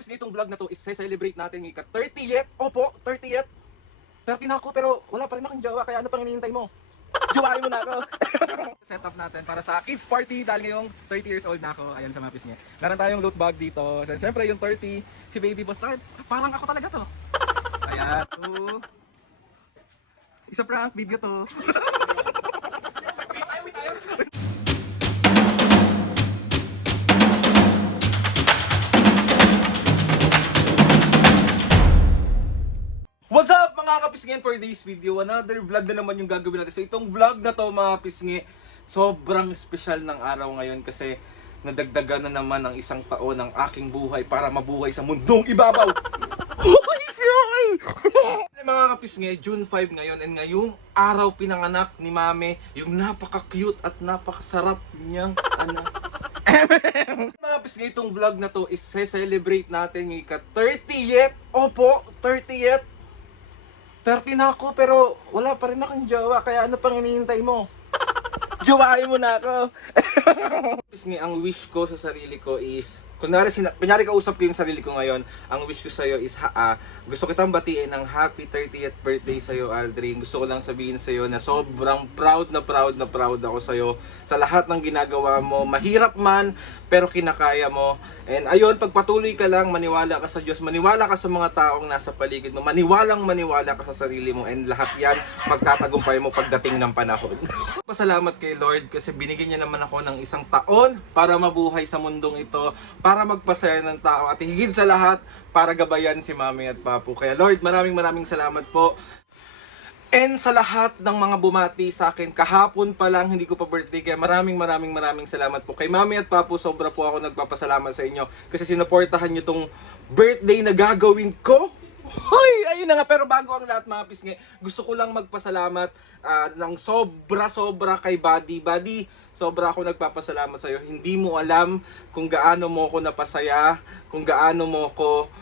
Kasi itong vlog na to is celebrate natin yung ika-30th. Opo, 30th. 30 na ako pero wala pa rin akong jowa, kaya ano pang hinihintay mo? Jowain mo na ako. Setup natin para sa kids party dahil ngayong 30 years old na ako. Ayan sa mapis niya. Meron tayong loot bag dito. And siyempre yung 30, si Baby Boss. Parang ako talaga to. Ayan. Isa prank video to. What's up mga kapisngin, for this video? Another vlog na naman yung gagawin natin. So itong vlog na to mga kapisngi, sobrang special ng araw ngayon kasi nadagdagan na naman ang isang taon ng aking buhay para mabuhay sa mundong ibabaw. Mga kapisngi, June 5 ngayon, and ngayong araw pinanganak ni Mame yung napaka-cute at napakasarap niyang anak. Mga kapisngi, itong vlog na to is celebrate natin yung ika-30th. Opo, 30th. 30 na ako pero wala pa rin akong jowa, kaya ano pang hinihintay mo? Jowain mo na ako. Ang wish ko sa sarili ko is, kunyari kausap ko yung sarili ko ngayon, ang wish ko sa'yo is, gusto kitang batiin ng happy 30th birthday sa'yo, Aldrin. Gusto ko lang sabihin sa'yo na sobrang proud ako sa'yo sa lahat ng ginagawa mo. Mahirap man, pero kinakaya mo. And ayun, pagpatuloy ka lang, maniwala ka sa Diyos, maniwala ka sa mga taong nasa paligid mo, maniwala ka sa sarili mo, and lahat yan magtatagumpay mo pagdating ng panahon. Pasalamat kay Lord kasi binigyan niya naman ako ng isang taon para mabuhay sa mundong ito, para magpasaya ng tao, at higit sa lahat, para gabayan si Mami at Papu. Kaya Lord, maraming salamat po. And sa lahat ng mga bumati sa akin, kahapon pa lang, hindi ko pa birthday, kaya maraming salamat po. Kay Mami at Papu, sobra po ako nagpapasalamat sa inyo kasi sinuportahan nyo tong birthday na gagawin ko. Hoy, ayun na nga. Pero bago ang lahat mga pisngi, gusto ko lang magpasalamat ng sobra kay Buddy. Sobra ako nagpapasalamat sa iyo. Hindi mo alam kung gaano mo ako napasaya, kung gaano mo ako...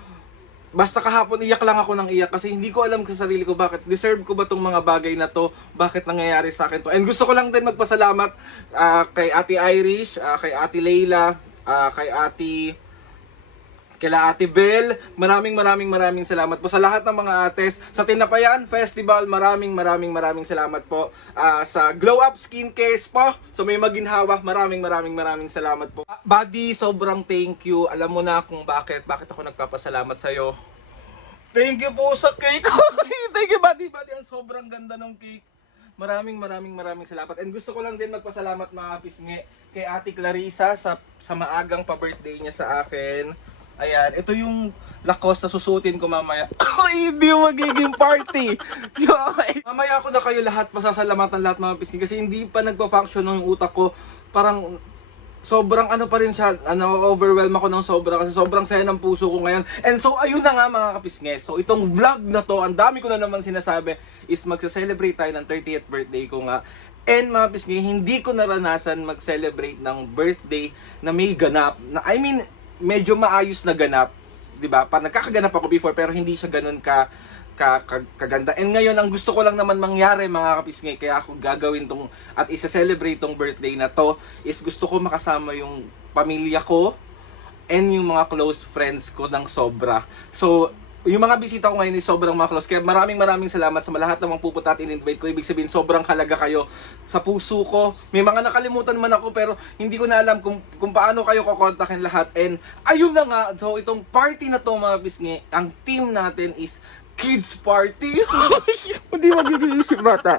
Basta kahapon iyak lang ako ng iyak kasi hindi ko alam sa sarili ko bakit deserve ko ba tong mga bagay na to, bakit nangyayari sa akin to. And gusto ko lang din magpasalamat kay Ate Irish, kay Ate Leila, kila Ate Bel. Maraming salamat po sa lahat ng mga ates. Sa Tinapayan Festival, maraming salamat po. Sa Glow Up Skincares po, so may maginhawa, maraming salamat po. Buddy, sobrang thank you. Alam mo na kung bakit ako nagpapasalamat sa iyo. Thank you po sa cake. Thank you, Buddy. Ang sobrang ganda ng cake. Maraming salamat. And gusto ko lang din magpasalamat mga pisngi kay Ate Clarissa sa maagang pa-birthday niya sa akin. Ayan, ito yung lakos na susutin ko mamaya. Ay, hindi magiging party. Mamaya ako na kayo lahat pasasalamatan lahat mga pisngi kasi hindi pa nagpa-function ng utak ko. Parang sobrang ano pa rin siya, overwhelm ako ng sobra kasi sobrang saya ng puso ko ngayon. And so ayun na nga mga kapisngi. So itong vlog na to, ang dami ko na naman sinasabi, is magse-celebrate tayo ng 30th birthday ko nga. And mga pisngi, hindi ko naranasan mag-celebrate ng birthday na may ganap. Medyo maayos na ganap, 'di ba? Nagkakaganap ako before pero hindi siya ganoon kaganda. And ngayon ang gusto ko lang naman mangyari mga kapisngi, kaya ako gagawin tong at isa-celebrate tong birthday na to, is gusto ko makasama yung pamilya ko and yung mga close friends ko ng sobra. So yung mga bisita ko ngayon is sobrang mga close. Kaya maraming salamat sa lahat ng mga pupunta at in-invite ko. Ibig sabihin, sobrang halaga kayo sa puso ko. May mga nakalimutan man ako pero hindi ko na alam kung paano kayo kukontakin lahat. And ayun na nga, so itong party na to mga bisngi, ang team natin is Kids Party. Hindi magiging isip bata.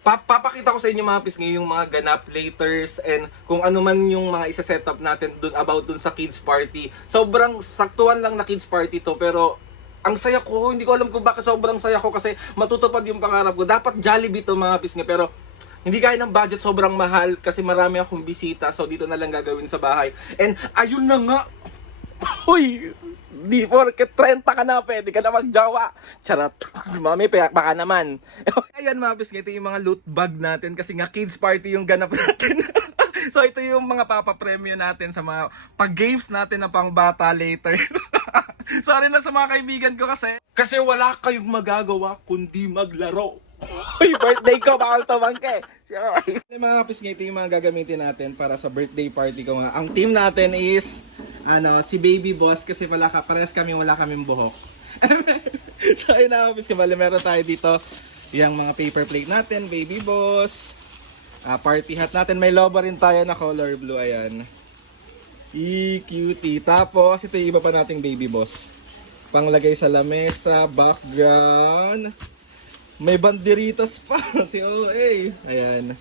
Papakita ko sa inyo mga pisngi yung mga ganap laters and kung ano man yung mga isa-setup natin about dun sa Kids Party. Sobrang saktuan lang na Kids Party to pero ang saya ko, hindi ko alam kung bakit sobrang saya ko kasi matutupad yung pangarap ko. Dapat Jollibee to mga pisngi pero hindi kaya ng budget, sobrang mahal kasi marami akong bisita, so dito na lang gagawin sa bahay. And ayun na nga. Uy, di porket 30 ka na, pwede ka na magjawa. Charot. Mami, baka naman. Ayan mga pisngi, ito yung mga loot bag natin kasi nga Kids Party yung ganap natin. So ito yung mga papapremyo natin sa mga pag-games natin na pang bata later. Sorry na sa mga kaibigan ko kasi wala kayong magagawa kundi maglaro. Uy, birthday ko, bawal tumangke. Mga pisngi, ito yung mga gagamitin natin para sa birthday party ko nga. Ang team natin is si Baby Boss kasi parehas kami wala kaming buhok. So ayun na, Office Kabale, meron tayo dito yung mga paper plate natin, Baby Boss. Party hat natin, may lobo rin tayo na color blue, ayan. Cutie. Tapos ito yung iba pa nating Baby Boss. Panglagay sa lamesa, background. May banderitas pa si OA. Ayan.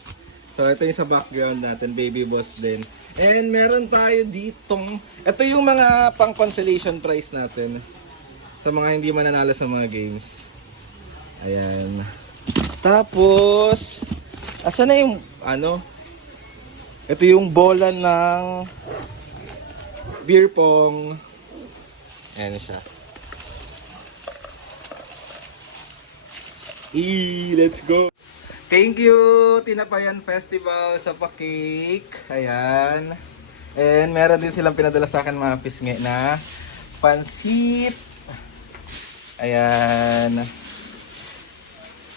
So ito yung sa background natin, Baby Boss din. And meron tayo ditong, ito yung mga pang consolation prize natin. Sa mga hindi mananalo sa mga games. Ayan. Tapos, asan na yung, ito yung bola ng beer pong. Ayan siya. Let's go! Thank you, Tinapayan Festival sa pa-cake. Ayan. And meron din silang pinadala sa akin mga pisngi na pansit. Ayan.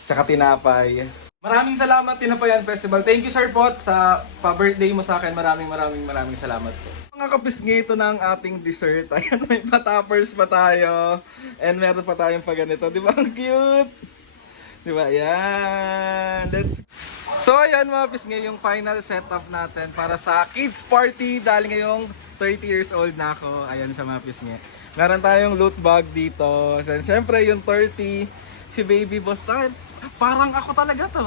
Tsaka tinapay. Maraming salamat, Tinapayan Festival. Thank you, Sir Pot, sa pa-birthday mo sa akin. Maraming salamat po. Mga kapisngi, ito na ang ating dessert. Ayan, may pa-toppers pa tayo. And meron pa tayong pa ganito. Di ba? Ang cute! Di ba? Ayan. So, ayan mga pisngi, yung final setup natin para sa kids party. Dahil ngayong 30 years old na ako. Ayan siya mga pisngi. Meron tayong loot bag dito. And syempre, yung 30, si Baby Boss tayo. Parang ako talaga to.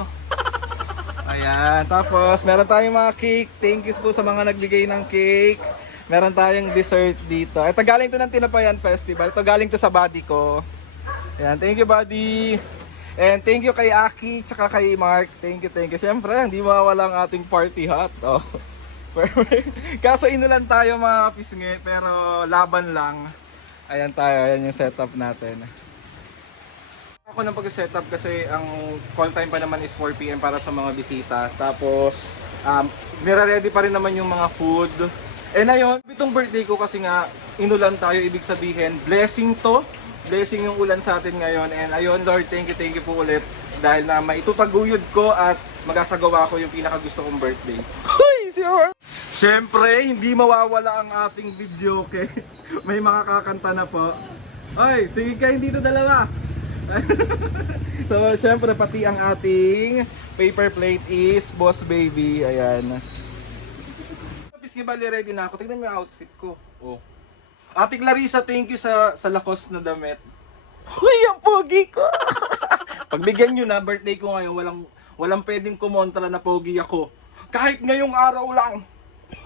Ayan. Tapos, meron tayong mga cake. Thank you po sa mga nagbigay ng cake. Meron tayong dessert dito. Ito galing to ng Tinapayan Festival. Ito galing to sa buddy ko. Ayan. Thank you, buddy. And thank you kay Aki, tsaka kay Mark. Thank you. Siyempre, hindi mawawala ang ating party hat. Oh. Kaso inulan tayo mga pisngi, pero laban lang. Ayan tayo, ayan yung setup natin. Ako nang pag-setup kasi ang call time pa naman is 4 PM para sa mga bisita. Tapos, nire-ready pa rin naman yung mga food. And ayun, itong birthday ko kasi nga, inulan tayo, ibig sabihin, blessing to. Blessing yung ulan sa atin ngayon. And ayun, Lord, thank you po ulit. Dahil na maitutaguyod ko at magasagawa ko yung pinakagusto kong birthday. Hoy, sure! Siyempre, hindi mawawala ang ating video, okay? May mga kakanta na po. Hoy, sige kayo dito dalawa. So, siyempre, pati ang ating paper plate is Boss Baby. Ayan. Piski bali, ready na ako. Tignan mo yung outfit ko. Oh. Ate Clarissa, thank you sa lakos na damit. Uy, ang pogi ko! Pagbigyan nyo na, birthday ko ngayon, walang pwedeng kumontra na pogi ako. Kahit ngayong araw lang.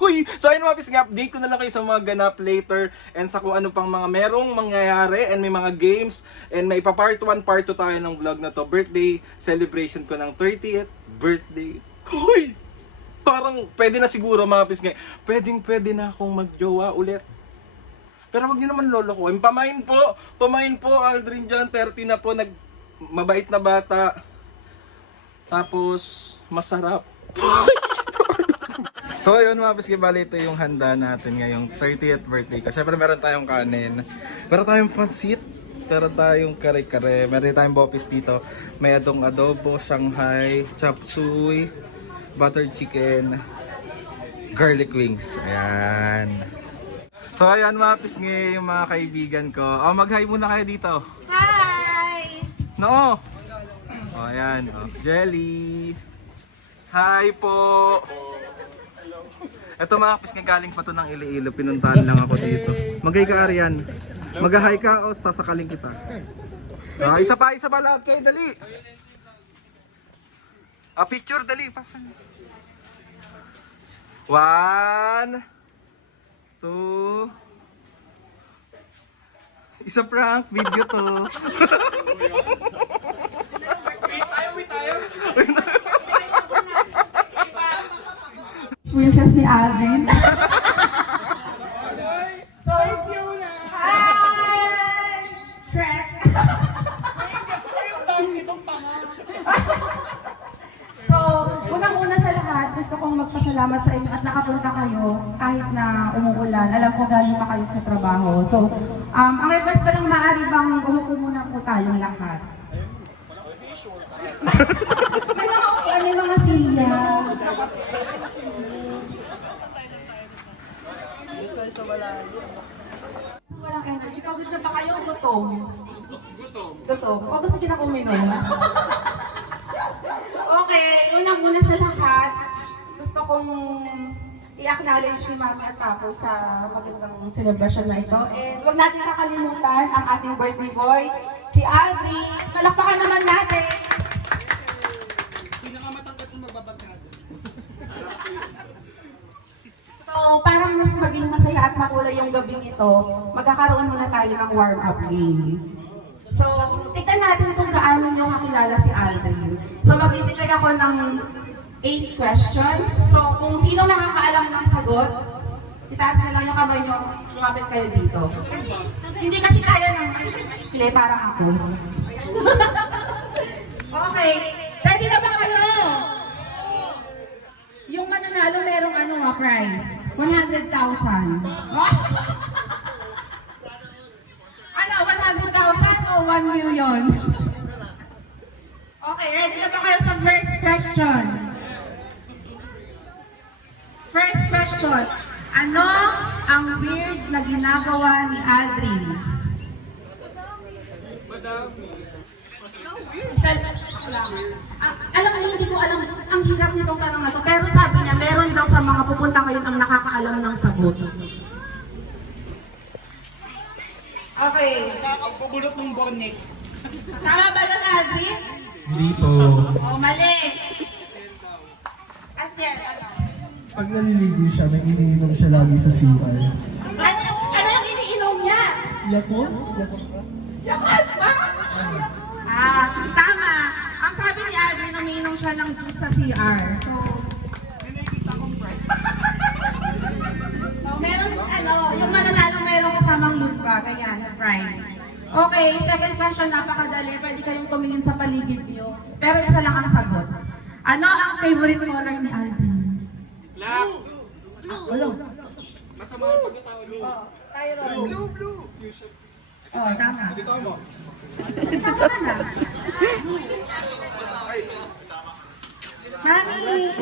Uy! So ayun mga pisngi, update ko na lang kayo sa mga ganap later and sa kung ano pang mga merong mangyayari and may mga games and may pa part 1, part 2 tayo ng vlog na to. Birthday celebration ko ng 30th birthday. Uy! Parang pwede na siguro mga pisngi. Pwede na akong magjowa ulit. Pero wag niyo naman lolokohin. Pamain po, Aldrin dyan, 30 na po, mabait na bata. Tapos, masarap. So ayun mga pisngi, bali ito yung handa natin ngayong 30th birthday ko. Siyempre meron tayong kanin, meron tayong pansit, meron tayong kare-kare, meron tayong bopis dito. May adong adobo, Shanghai, chop suey, butter chicken, garlic wings. Ayan. So ayan mga pisngi, yung mga kaibigan ko. Mag-hi muna kayo dito. Hi! No! Ayan. Jelly! Hi po! Ito mga pisngi, galing pa to ng Iloilo. Pinuntahan lang ako dito. Mag-hi ka, Arian. Mag-hi ka o sasakaling kita. Isa pa lahat kayo, dali! Picture, dali! 1 2 Isa prank video to. Princess ni Alvin. Sorry, Fiona. Hi! Shrek. So, unang-una sa lahat, gusto kong magpasalamat sa inyo at nakapunta kayo kahit na umuulan. Alam ko galing pa kayo sa trabaho. So, ang request pa lang maaari bang umupo muna po tayong lahat. May mga silya. Walang energy. Pagod na ba kayo? Gutom. Gutom. O gusto kita uminom? Okay, unang-una sa lahat, gusto kong i-acknowledge si Mami at Papo sa magandang celebration na ito. And huwag natin kakalimutan ang ating birthday boy, si Alvin. Palakpakan naman natin. Pinakamatangkat sa magbabag natin. So, parang mas maging masaya at makulay yung gabing ito, magkakaroon muna tayo ng warm-up game. So, tignan natin kung gaano nyo kakilala si Aldrin. So, magbibigay ako ng 8 questions. So, kung sino nakakaalam ng sagot, itaas nyo lang yung kamay nyo, lumapit kayo dito. Hindi kasi kaya ng ikli, parang ako. Okay, ready na ba kayo? Yung mananalo merong prize. 100,000. What? Ano, 100,000 o 1 million? Okay, ready na ba kayo sa first question? First question. Ano ang weird na ginagawa ni Aldrin? Isa lang. Alam niyo, hindi ko alam. Ang hirap nitong tanong na to. Pero sabi niya, meron daw sa mga pupunta ngayon ang nakakaalam ng sagot. Okay. Nakakapabulot ng bonnet. Tama ba yun, Aldrin? Hindi po. O, mali. At yan, ano? Pag naliligo siya, may iniinom siya lagi sa CR. Ano yung iniinom niya? Yakult? Yakat ba? Tama. Ang sabi ni Aldrin, umiinom siya ng juice sa CR. So, meron, yung mananalo merong kasamang loot bag, kaya prize. Okay, second question, napakadali. Pwede kayong tumingin sa paligid niyo. Pero isa lang ang sagot. Ano ang favorite color ni Aldrin? Black. Wala. Masama ang pagkatao. Blue. Blue. Oh, tama. Ikaw mo. Tama na. Mami!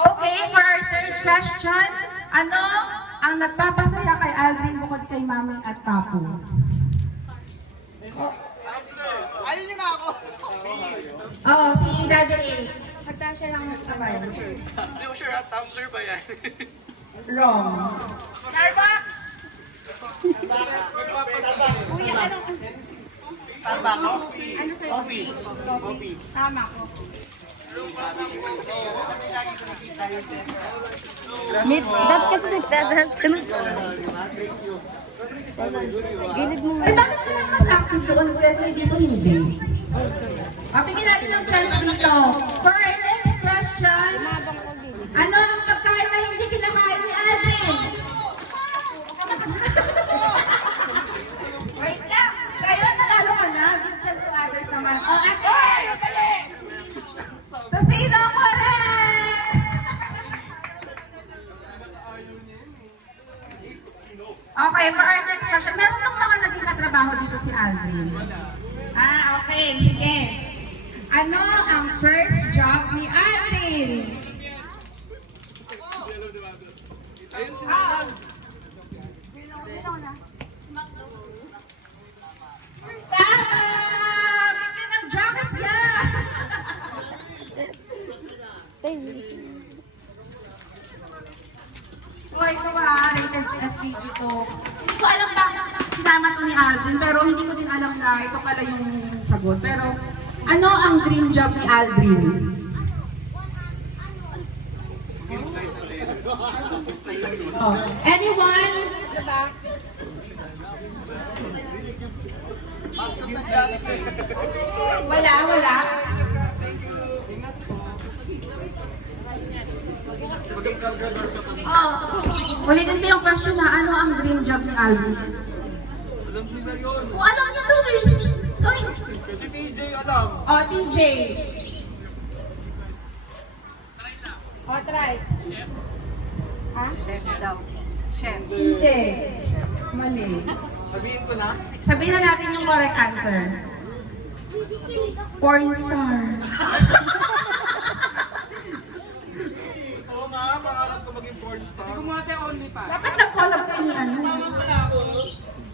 Okay, for our third question, ano ang nagpapasaya kay Aldrin bukod kay Mami at Papu? Ayun niyo na ako. Oh, si Daddy A. Hagda siya ng kamay. Hindi ko sure, tumbler ba yan? Wrong. Starbucks! Kuya, ano? Starbucks? Ano sa'yo? Coffee. Tama ko. Ba't kasi nagdadahal ka na? Gilid mo. Ay, bakit ka lang mas active doon pero dito hindi? Bigyan natin ng chance dito. For our next question, ano ang pagkain na hindi kinakain ni Aldrin? Wait lang. Kaya nanalo ka na. Give chance to others naman. Oh, at to sino correct? Okay, for our next question, meron bang mga naging katrabaho dito si Aldrin? Okay, sige. Ano ang first job ni Aldrin? Tama! Bigyan ng jacket yan! Hoy, ito ba? Rated SPG to. Hindi ko alam bakit sinama to ni Aldrin, pero hindi ko din alam na ito pala yung sagot. Pero, ano ang dream job ni Aldrin? Oh, anyone? Wala. Ulitin ko yung question na ano ang dream job ni Aldrin? Alam nila yun. Alam niyo to eh. Sorry. Si TJ alam. Oh, TJ. Try. Ha? Chef daw. Chef. Hindi. Mali. Sabihin ko na. Sabihin na natin yung correct answer. Porn star. Dapat nag-collab kayo ni ano.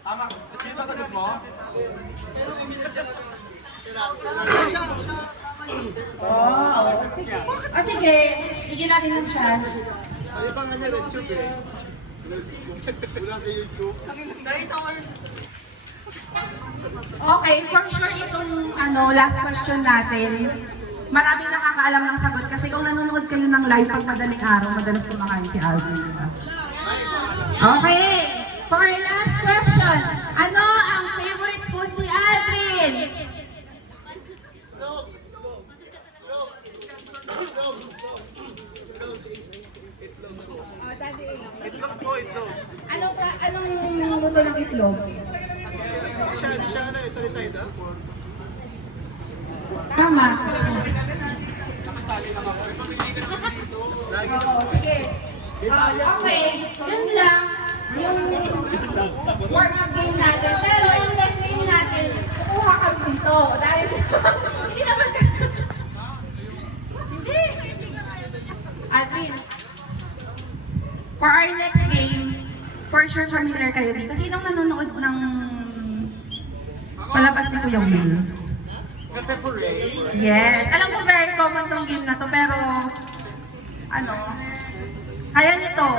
Tama. Sino ba sagot mo? Sige. Sige natin ng chance. Ano pa nga niya, YouTube eh. Wala sa YouTube. Okay, for sure itong last question natin. Maraming nakakaalam ng sagot kasi kung nanonood kayo ng live pag madaling araw, madalas kumakain si Alvin. Diba? Okay, for our last question, ano ang favorite food ni Aldrin? Itlog po, itlog. Anong luto ng itlog? Di siya ano, isa side ah. Tama. Oo, sige. Okay, yun lang yung warm-up game natin. Pero yung next game natin, kukuha kami dito. Dahil hindi naman hindi. Adrin, for our next game, for sure familiar kayo dito. Sinong nanonood ng palabas ni Kuya Will? Yes. Alam ko very common tong game na to, pero kaya nyo to.